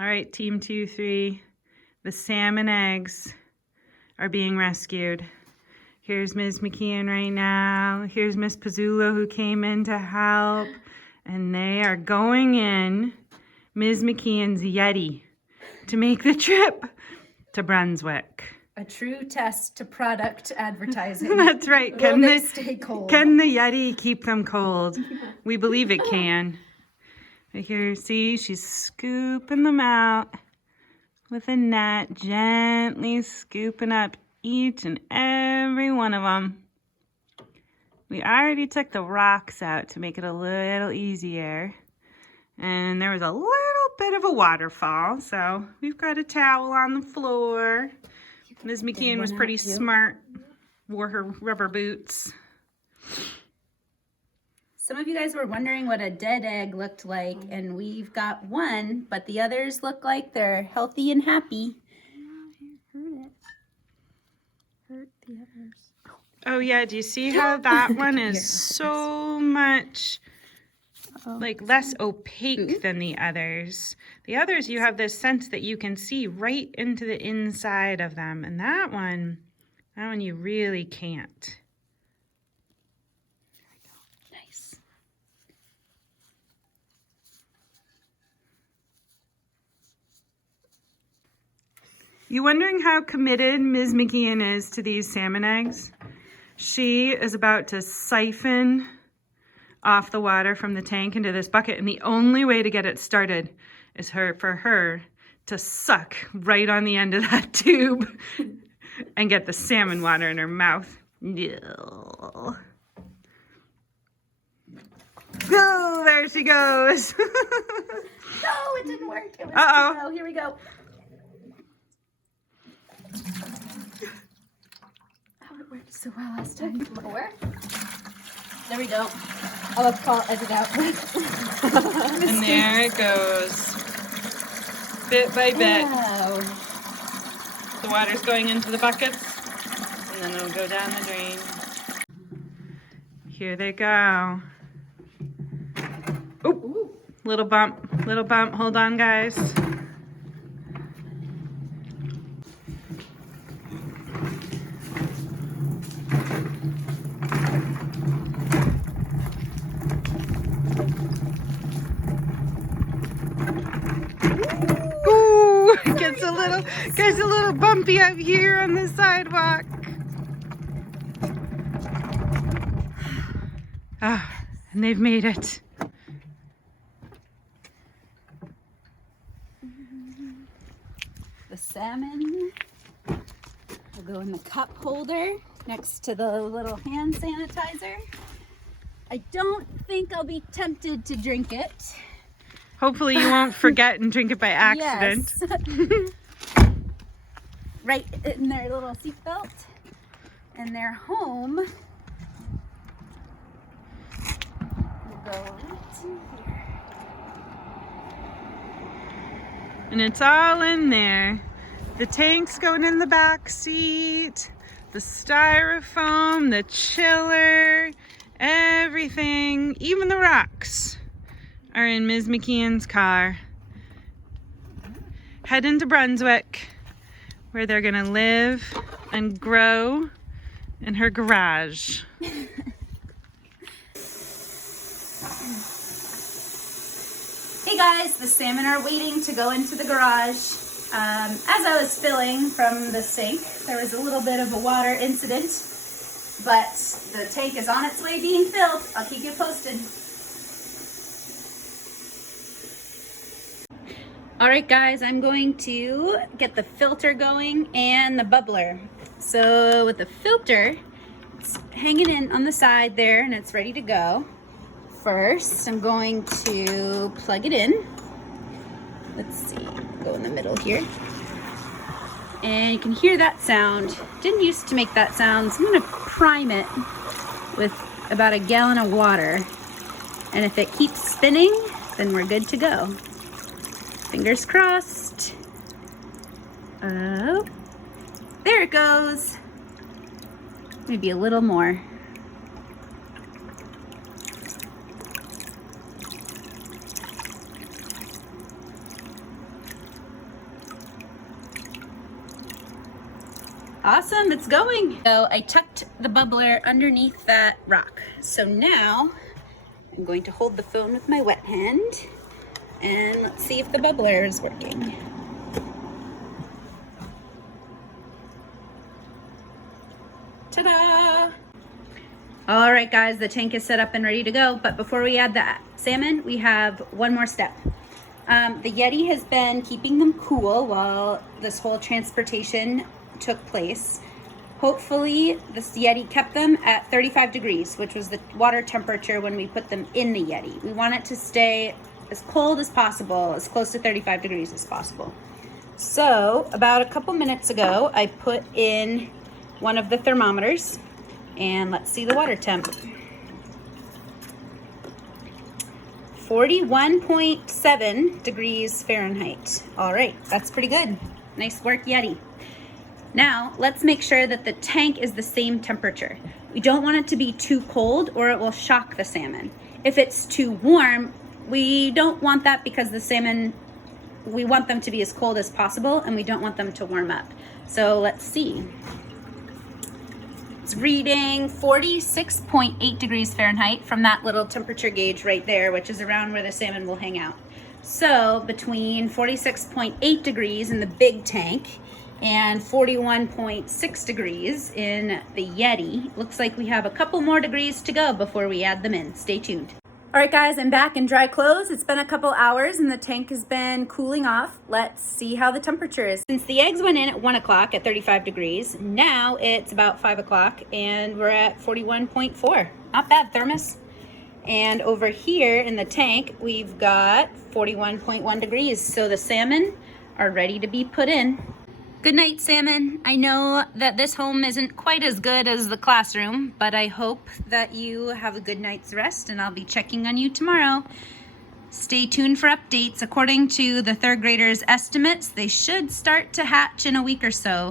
All right, team 2-3. The salmon eggs are being rescued. Here's Ms. McKeon right now. Here's Miss Pizzullo who came in to help. And they are going in Ms. McKeon's Yeti to make the trip to Brunswick. A true test to product advertising. That's right. Will they stay cold? Can the Yeti keep them cold? We believe it can. Right here, see, she's scooping them out with a net, gently scooping up each and every one of them. We already took the rocks out to make it a little easier. And there was a little bit of a waterfall, so we've got a towel on the floor. Ms. McKeon was pretty smart, wore her rubber boots. Some of you guys were wondering what a dead egg looked like, and we've got one, but the others look like they're healthy and happy. Hurt the others. Oh yeah, do you see how that one is so much like less opaque than the others? The others, you have this sense that you can see right into the inside of them, and that one you really can't. Nice. You wondering how committed Ms. McKeon is to these salmon eggs? She is about to siphon off the water from the tank into this bucket, and the only way to get it started is for her to suck right on the end of that tube and get the salmon water in her mouth. Oh, there she goes. No, it didn't work. It was Uh-oh. Here we go. Oh, it worked so well last time. More? There we go. I'll have Paul edit out. And there it goes. Bit by bit. Wow. The water's going into the buckets, and then it'll go down the drain. Here they go. Ooh, little bump, little bump. Hold on, guys. Ooh, gets a little bumpy up here on the sidewalk. Ah, and they've made it. The salmon will go in the cup holder next to the little hand sanitizer. I don't think I'll be tempted to drink it. Hopefully you won't forget and drink it by accident. Yes. Right in their little seatbelt. And their home will go right in here. And it's all in there. The tank's going in the back seat, the styrofoam, the chiller, everything, even the rocks are in Ms. McKeon's car. Heading to Brunswick, where they're gonna live and grow in her garage. Hey guys, the salmon are waiting to go into the garage. As I was filling from the sink, there was a little bit of a water incident, but the tank is on its way being filled. I'll keep you posted. All right guys, I'm going to get the filter going and the bubbler. So with the filter, it's hanging in on the side there and it's ready to go. First, I'm going to plug it in. Let's see, go in the middle here. And you can hear that sound. Didn't used to make that sound, so I'm gonna prime it with about a gallon of water. And if it keeps spinning, then we're good to go. Fingers crossed. Oh, there it goes. Maybe a little more. Awesome, it's going. So I tucked the bubbler underneath that rock. So now I'm going to hold the phone with my wet hand and let's see if the bubbler is working. Ta-da! All right, guys, the tank is set up and ready to go. But before we add the salmon, we have one more step. The Yeti has been keeping them cool while this whole transportation took place. Hopefully, this Yeti kept them at 35 degrees, which was the water temperature when we put them in the Yeti. We want it to stay as cold as possible, as close to 35 degrees as possible. So, about a couple minutes ago, I put in one of the thermometers, and let's see the water temp. 41.7 degrees Fahrenheit. All right, that's pretty good. Nice work, Yeti. Now, let's make sure that the tank is the same temperature. We don't want it to be too cold or it will shock the salmon. If it's too warm, we don't want that because the salmon, we want them to be as cold as possible and we don't want them to warm up. So let's see. It's reading 46.8 degrees Fahrenheit from that little temperature gauge right there, which is around where the salmon will hang out. So between 46.8 degrees in the big tank and 41.6 degrees in the Yeti, looks like we have a couple more degrees to go before we add them in. Stay tuned. All right, guys, I'm back in dry clothes. It's been a couple hours and the tank has been cooling off. Let's see how the temperature is. Since the eggs went in at 1 o'clock at 35 degrees, now it's about 5 o'clock and we're at 41.4. Not bad, thermos. And over here in the tank, we've got 41.1 degrees. So the salmon are ready to be put in. Good night, salmon. I know that this home isn't quite as good as the classroom, but I hope that you have a good night's rest and I'll be checking on you tomorrow. Stay tuned for updates. According to the third graders' estimates, they should start to hatch in a week or so.